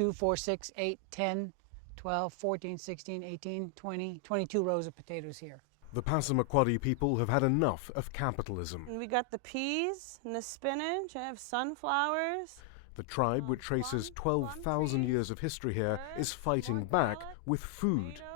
2, 4, 6, 8, 10, 12, 14, 16, 18, 20, 22 rows of potatoes here. The Passamaquoddy people have had enough of capitalism. And we got the peas and the spinach, I have sunflowers. The tribe, which traces 12,000 years of history here, is fighting back with food. Tomatoes.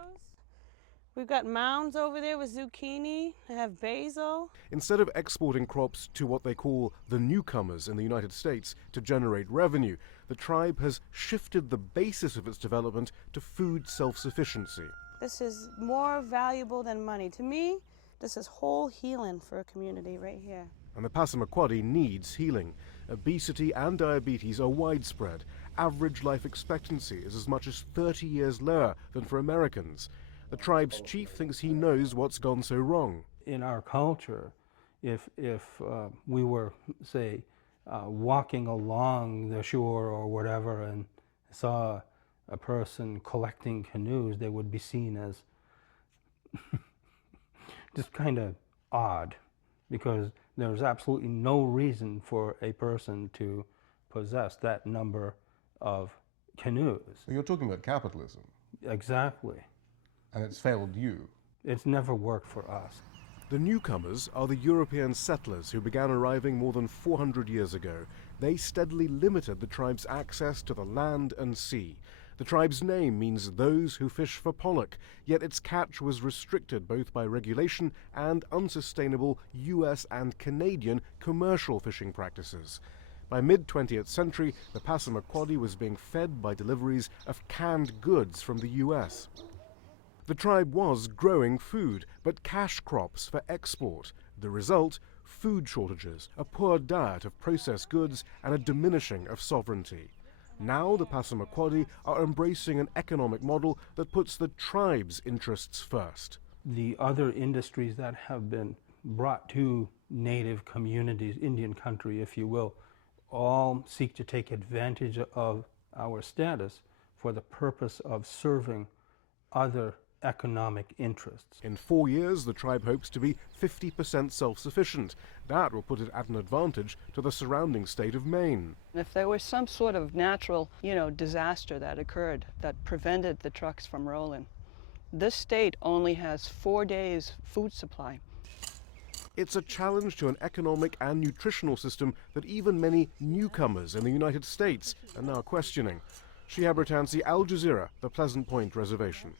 We've got mounds over there with zucchini. I have basil. Instead of exporting crops to what they call the newcomers in the United States to generate revenue, the tribe has shifted the basis of its development to food self-sufficiency. This is more valuable than money. To me, this is whole healing for a community right here. And the Passamaquoddy needs healing. Obesity and diabetes are widespread. Average life expectancy is as much as 30 years lower than for Americans. The tribe's chief thinks he knows what's gone so wrong. In our culture, if we were, say, walking along the shore or whatever and saw a person collecting canoes, they would be seen as just kind of odd, because there's absolutely no reason for a person to possess that number of canoes. So you're talking about capitalism. Exactly. And it's failed you. It's never worked for us. The newcomers are the European settlers who began arriving more than 400 years ago. They steadily limited the tribe's access to the land and sea. The tribe's name means those who fish for pollock, yet its catch was restricted both by regulation and unsustainable US and Canadian commercial fishing practices. By mid-20th century, the Passamaquoddy was being fed by deliveries of canned goods from the US. The tribe was growing food, but cash crops for export. The result, food shortages, a poor diet of processed goods, and a diminishing of sovereignty. Now the Passamaquoddy are embracing an economic model that puts the tribe's interests first. The other industries that have been brought to native communities, Indian country, if you will, all seek to take advantage of our status for the purpose of serving other economic interests. In 4 years, the tribe hopes to be 50% self-sufficient. That will put it at an advantage to the surrounding state of Maine. If there was some sort of natural, disaster that occurred that prevented the trucks from rolling, this state only has 4 days food supply. It's a challenge to an economic and nutritional system that even many newcomers in the United States are now questioning. Shihab, Rattansi, Al Jazeera, the Pleasant Point Reservation.